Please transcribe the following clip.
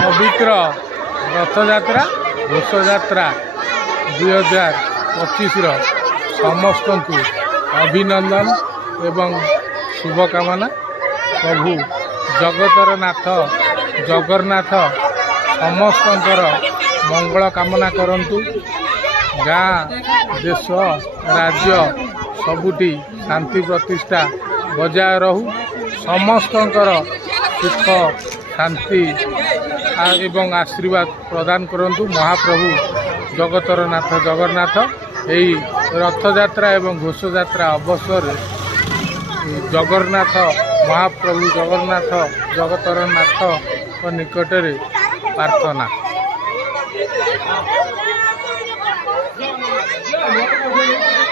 पवित्र रथयात्रा घोषयात्रा 2025 समस्त को अभिनंदन एवं शुभकामना। प्रभु जगतर नाथ जगन्नाथ समस्तंकर मंगल कामना करंतु। गाँ देश राज्य सबुठी शांति प्रतिष्ठा बजाय रहू। समस्तंकर सुख शांति एवं आशीर्वाद प्रदान करंतु महाप्रभु जगतर नाथ जगन्नाथ। यही रथयात्रा एवं घोषयात्रा अवसर जगन्नाथ महाप्रभु जगन्नाथ जगतर नाथ निकट रे प्रार्थना। Thank you.